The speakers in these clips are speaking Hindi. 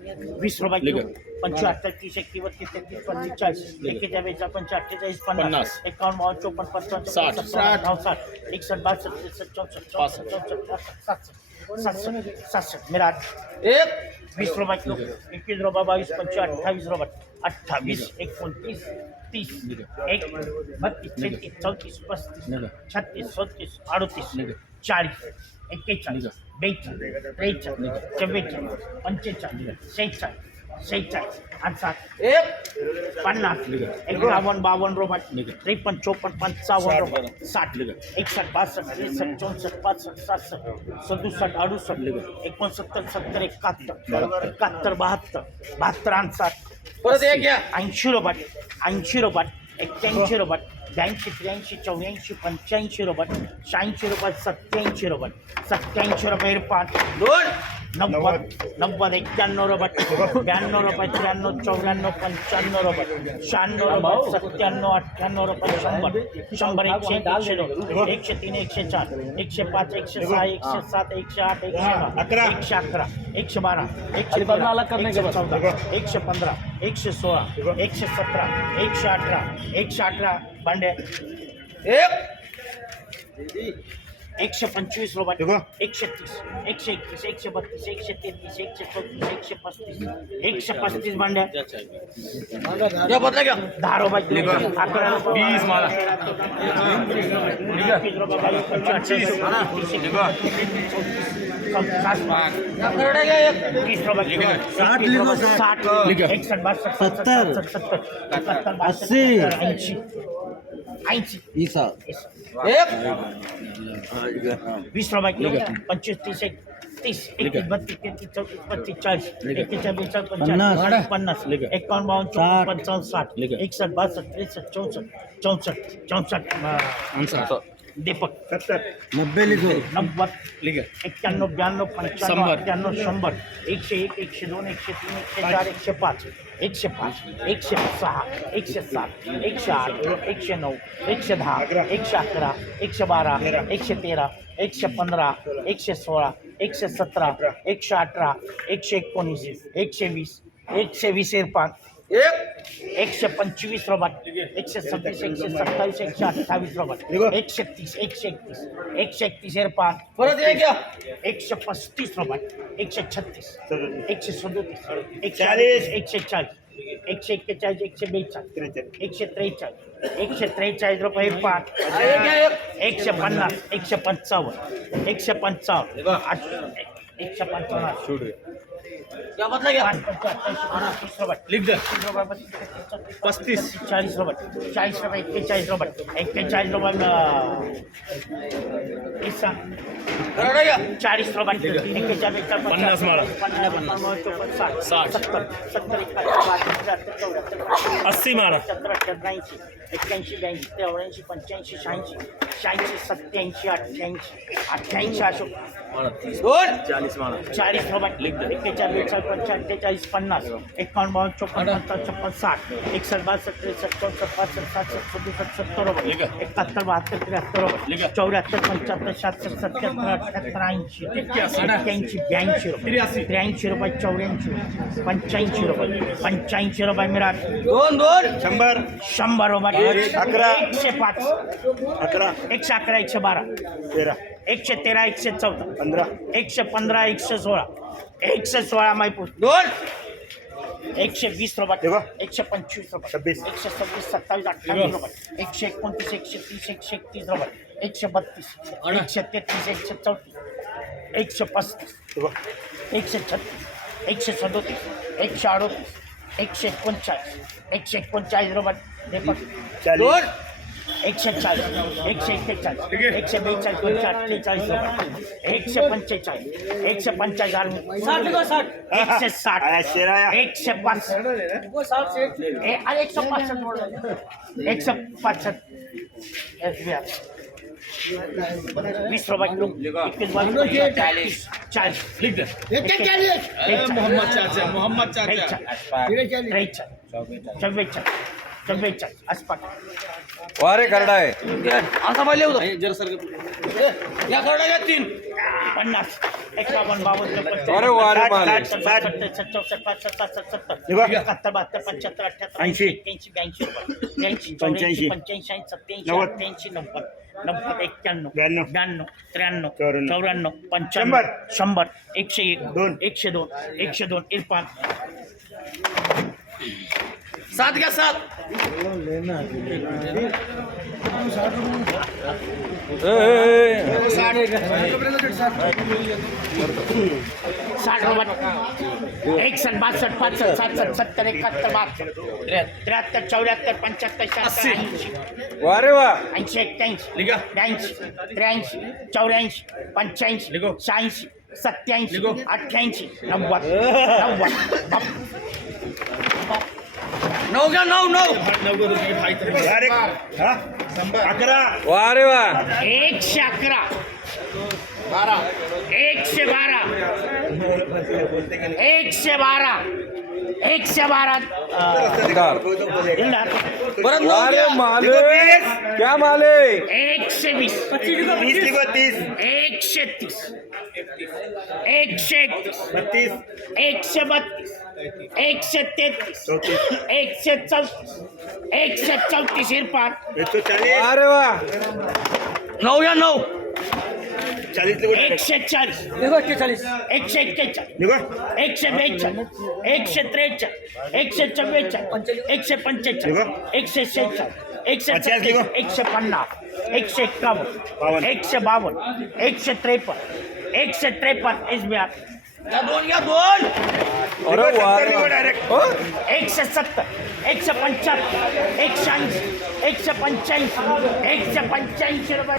वीस रुपये किलो. पंचवीस तीस एकतीस तेहतीस पस्तीस चाळीस एक्केचाळीस बेचाळीस पंचवीस पन्नास. एकावन्न बावन्न चोपन्न पंचावन्न साठ. साठ. साठ. एकसष्ट बासष्ट त्रेसष्ट चौसष्ट पासष्ट. चौसष्ट सातसष्ट सातसष्ट सातसष्ट. मेरा एक. वीस रुपये किलो. एकवीस रुपये बावीस पंचवीस अठ्ठावीस रुपये अठ्ठावीस एकोणतीस तीस एक बत्तीस तेहतीस चौतीस पस्तीस छत्तीस सत्तीस अडतीस. चाळीस एक्केचाळीस बेचाळीस त्रेचाळीस चव्वेचाळीस पंचेचाळीस शेहेचाळीस शेहेचाळीस आणि एक पन्नास एकावन्न बावन्न रुपये त्रेपन्न चोपन्न पंचावन्न रुपये साठ एकसष्ट बासष्ट त्रेसष्ट चौसष्ट पासष्ट सातसष्ट सदुसष्ट अडुसष्ट एकोणसत्तर सत्तर एकाहत्तर एकाहत्तर बहात्तर बहात्तर आणि परत एक घ्या ऐंशी रुपये ऐंशी रुपये एक्क्याऐंशी रुपये ब्याऐंशी त्र्याऐंशी चौऱ्याऐंशी पंच्याऐंशी रुपये शहाऐंशी रुपये सत्याऐंशी रुपये सत्याऐंशी रुपये पाच दोन. नव्वद नव्वद एक्क्याण्णव रुपये ब्याण्णव रुपये त्र्याण्णव चौऱ्याण्णव पंच्याण्णव रुपये शहाण्णव सत्त्याण्णव अठ्ठ्याण्णव रुपये शंभर शंभर एकशे एक, एकशे दोन एकशे तीन एकशे चार एकशे पाच एकशे सहा एकशे सात एकशे आठ एकशे नऊ एकशे अकरा एकशे बारा एकशे एकशे बाद. चौदा एकशे पंधरा एकशे सोळा एकशे सतरा एकशे अठरा एकशे अठरा भांडे एक एकशे पंचवीस रुपये एकशे तीस एकशे एकतीस एकशे बत्तीस एकशे तेहतीस एकशे चौतीस एकशे पस्तीस एकशे पस्तीस भांड्या दहा रुपये अकरा एक तीस रुपये साठ लिखो साठ बासष्ट सत्तर सत्तर अस्सी ऐंशी वीस रुपये किलो पंचवीस तीस एक तीस एकतीस बत्तीस तेहतीस चौतीस पच्चीस चाळीस छब्बीस पंचाळीस पन्नास। एकावन्न बावन्न चौपन्न पंचावन्न साठ। एकसष्ट बासष्ट त्रेसष्ट चौसष्ट चौसष्ट चौसष्ट दीपक नब्बे लिखो नव्वद एक्क्याण्णव ब्याण्णव पंच्याण्णव. अठ्ठ्याण्णव शंभर एकशे एक एकशे दोन एकशे तीन एकशे चार एकशे पाच एकशे पाच एकशे सहा एकशे सात एकशे आठ एकशे नऊ एकशे दहा एकशे अकरा एकशे बारा एकशे तेरा एकशे पंधरा एकशे सोळा एकशे सतरा एकशे अठरा एकशे एकोणीस एकशे वीस एकशे वीस एक एकशे पंचवीस रुपये एकशे सव्वीस एकशे सत्तावीस एकशे अठ्ठावीस रुपये एकशे तीस एकशे एकतीस. एकशे एकतीस इरपान परत एक एकशे पस्तीस रुपये एकशे छत्तीस. एकशे सदोतीस. एकशे चाळीस. एकशे चाळीस. एकशे एक्केचाळीस एकशे बेचाळीस. एकशे त्रेचाळीस. एकशे त्रेचाळीस रुपये पाच एकशे पन्नास एकशे पंचावन्न. एकशे पंचावन्न. एकशे पंचावन्न. बदला घ्या लिख दे। पस्तीस. रुपये। अं, तीस सांग. करोड़ घ्या चाळीस पन्नास साठ। साठ. सत्तर सत्तर अस्सी मारा। सत्तर एक्क्याऐंशी ब्याऐंशी चौऱ्याऐंशी पंच्याऐंशी शहाऐंशी शहाऐंशी सत्याऐंशी अठ्ठ्याऐंशी अठ्ठ्याऐंशी अशोक चालीस मारा। एक्केचाळीस बेचाळीस पंचाळीस अठ्ठेचाळीस पन्नास एकावन्न बावन्न चोपन्न पंचावन्न छप्पन साठ एकसष्ट बासष्ट पासष्ट सातसष्ट सदुसष्ट सत्तर रुपये लिखा. एकाहत्तर बहात्तर त्र्याहत्तर. चौऱ्याहत्तर पंच्याहत्तर शहात्तर सत्याहत्तर अठ्ठ्याहत्तर ऐंशी एक्क्याऐंशी. ब्याऐंशी रुपये त्र्याऐंशी. त्र्याऐंशी रुपये चौऱ्याऐंशी पंच्याऐंशी रुपये पंच्याऐंशी रुपये मिळाल दोन दोन. शंभर. शंभर रुपये अकरा. एकशे पाच. अकरा. एकशे अकरा एकशे बारा. तेरा. एकशे तेरा एकशे चौदा. पंधरा. एकशे पंधरा एकशे सोळा. एकशे सोळा मायपूर दोन. एकशे वीस रुपये. एकशे पंचवीस रुपये छब्बीस. एकशे सव्वीस सत्तावीस अठ्ठावीस रुपये एकशे एकोणतीस एकशे तीस एकशे एकतीस रुपये एकशे बत्तीस एकशे तेहतीस एकशे चौतीस एकशे पस्तीस एकशे छत्तीस एकशे सदोतीस एकशे अडोतीस एकशे एकोणचाळीस एकशे एकोणचाळीस रुपये दोन. एकशे चाळीस एकशे एक्केचाळीस एकशे बेचाळीस दोनशे अठ्ठेचाळीस एकशे पंचेचाळीस एकशे पंचेचाळीस लिखो साठ। एकशे साठ शेराया एकशे पासष्ट लिखो साठ सेठ ए, अरे एकशे पासष्ट बोल. एकशे पासष्ट SBI. वीस रुपये किलो एकवीस बावीस चाळीस चाळीस लिख। दे एक्केचाळीस. मोहम्मद चाचा मोहम्मद चाचा। त्रेचाळीस त्रेचाळीस चव्वेचाळीस आसपास वारे करडा आहे. असा पाहिले होता जरा सर या करडा या तीन. पन्नास एकावन्न बावन्न अरे वा रे माले. चौसष्ट पासष्ट सहासष्ट सत्तर एकाहत्तर बहात्तर पंच्याहत्तर अठ्याहत्तर ऐंशी. एक्क्याऐंशी ब्याऐंशी ब्याऐंशी चौऱ्याऐंशी पंच्याऐंशी. ऐंशी अठ्ठ्याऐंशी नव्वद नव्वद एक्क्याण्णव ब्याण्णव. ब्याण्णव त्र्याण्णव चौऱ्याण्णव. चौऱ्याण्णव पंच्याण्णव शंभर एकशे एक दोन. एकशे दोन एकशे दोन इरफान. सात ए, ए, ए. साठ एकसष्ट बासष्ट पासष्ट सातसष्ट सत्तर एकाहत्तर बहात्तर त्र्याहत्तर चौऱ्याहत्तर पंच्याहत्तर शहात्तर ऐंशी वारे वा ऐंशी एक्क्याऐंशी. ब्याऐंशी त्र्याऐंशी चौऱ्याऐंशी पंच्याऐंशी. शहाऐंशी सत्याऐंशी अठ्ठ्याऐंशी नव्वद नव्वद. नऊ घ्या नऊ नऊ. रुपये फायदा अकरा. वारे वा. एकशे अकरा. बारा. एकशे बारा. एकशे बारा. एकशे बारा. माले क्या माले? एकशे वीस. एकशे तीस. एकशे बत्तीस. एकशे बत्तीस. एकशे तेहतीस. एकशे चौतीस. एकशे चौतीस वारे वा. नऊ घ्या नऊ. एकशे चाळीस एक्केचाळीस एकशे एक्केचाळीस. एकशे बेचाळीस. एकशे त्रेचाळीस. एकशे चव्वेचाळीस. एकशे पंचेचाळीस. एकशे शेहेचाळीस. एकशे सत्तेचाळीस. एकशे पन्नास. एकशे एक्कावन्न. एकशे बावन्न. एकशे त्रेपन्न. एकशे त्रेपन्न एस बी आर या दोन घ्या दोन. अरे वारे वा. हो? एकशे सत्तर. एकशे पंच्याहत्तर. एकशे ऐंशी. एकशे पंच्याऐंशी. एकशे पंच्याऐंशी रुपये.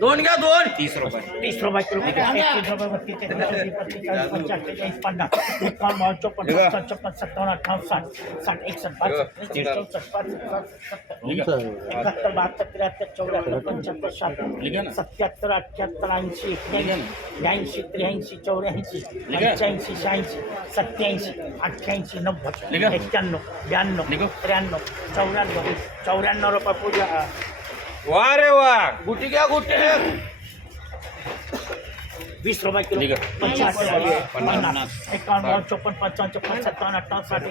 दोन घ्या दोन? तीस रुपये। तीस रुपये किलो रुपये बत्तीस चाळीस पंचाळीस पन्नास एकावन्न बावन्न चोपन्न पंचावन्न छप्पन्न सत्तावन्न अठ्ठावन्न साठ साठ एकसष्ट बासष्ट चौसष्ट पासष्ट एकाहत्तर बहात्तर त्र्याहत्तर चौऱ्याहत्तर पंच्याहत्तर शहात्तर सत्याहत्तर अठ्ठ्याहत्तर ऐंशी ब्याऐंशी त्र्याऐंशी चौऱ्याऐंशी पंच्याऐंशी शहाऐंशी सत्याऐंशी अठ्ठ्याऐंशी नव्वद एक्क्याण्णव ब्याण्णव त्र्याण्णव चौऱ्याण्णव चौऱ्याण्णव रुपये पूजा. वारे वा. गुटी घ्या गुटी. वीस रुपये किलो। पंच्याहत्तर पन्नास। एकावन्न बावन्न चोपन्न पंचावन्न छप्पन्न सत्तावन्न अठ्ठावन्न साठ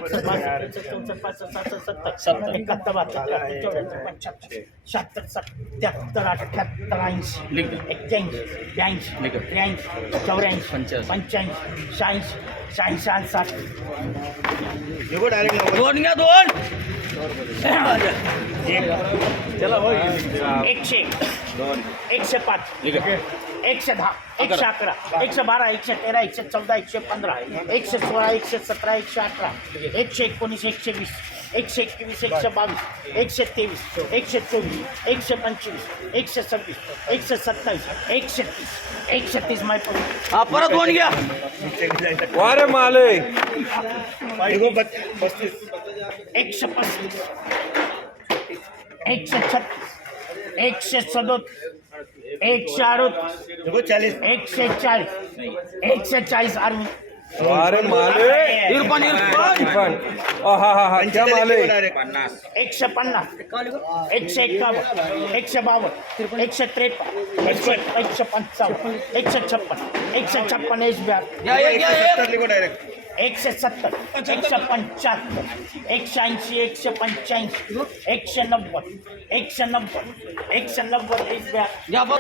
पासष्ट सत्तर। एकाहत्तर बहात्तर चौऱ्याहत्तर पंच्याहत्तर शहात्तर सत्याहत्तर अठ्ठ्याहत्तर ऐंशी एक्क्याऐंशी ब्याऐंशी त्र्याऐंशी चौऱ्याऐंशी पंच्याऐंशी शहाऐंशी शहाऐंशी आणि साठ। दोन घ्या दोन एकशे एकशे पाच। एकशे दहा एकशे अकरा एकशे बारा एकशे तेरा एकशे चौदा एकशे पंधरा एकशे सोळा एकशे सतरा एकशे अठरा एकशे एकोणीस एकशे वीस एकशे एकवीस एकशे बावीस एकशे तेवीस एकशे चोवीस एकशे पंचवीस एकशे सव्वीस एकशे सत्तावीस एकशे तीस एकशे तीस माहिती हा परत दोन घ्या. वारे माले. एकशे पस्तीस एकशे छत्तीस एकशे सदोतीस एकशे अडोतीस एकशे एक एकशे चाळीस आर्मी वारे माले इरफान इरफान पण हा हा हा क्या माले एकशे पन्नास एकशे एक्कावन्न एकशे बावन्न एकशे त्रेपन्न एकशे एकशे पंचावन्न एकशे छप्पन्न एकशे छप्पन्न एच बी आर या एक घ्या एक एकशे सत्तर एकशे पंच्याहत्तर एकशे ऐंशी एकशे पंच्याऐंशी एकशे नव्वद एकशे नव्वद एकशे नव्वद बघ.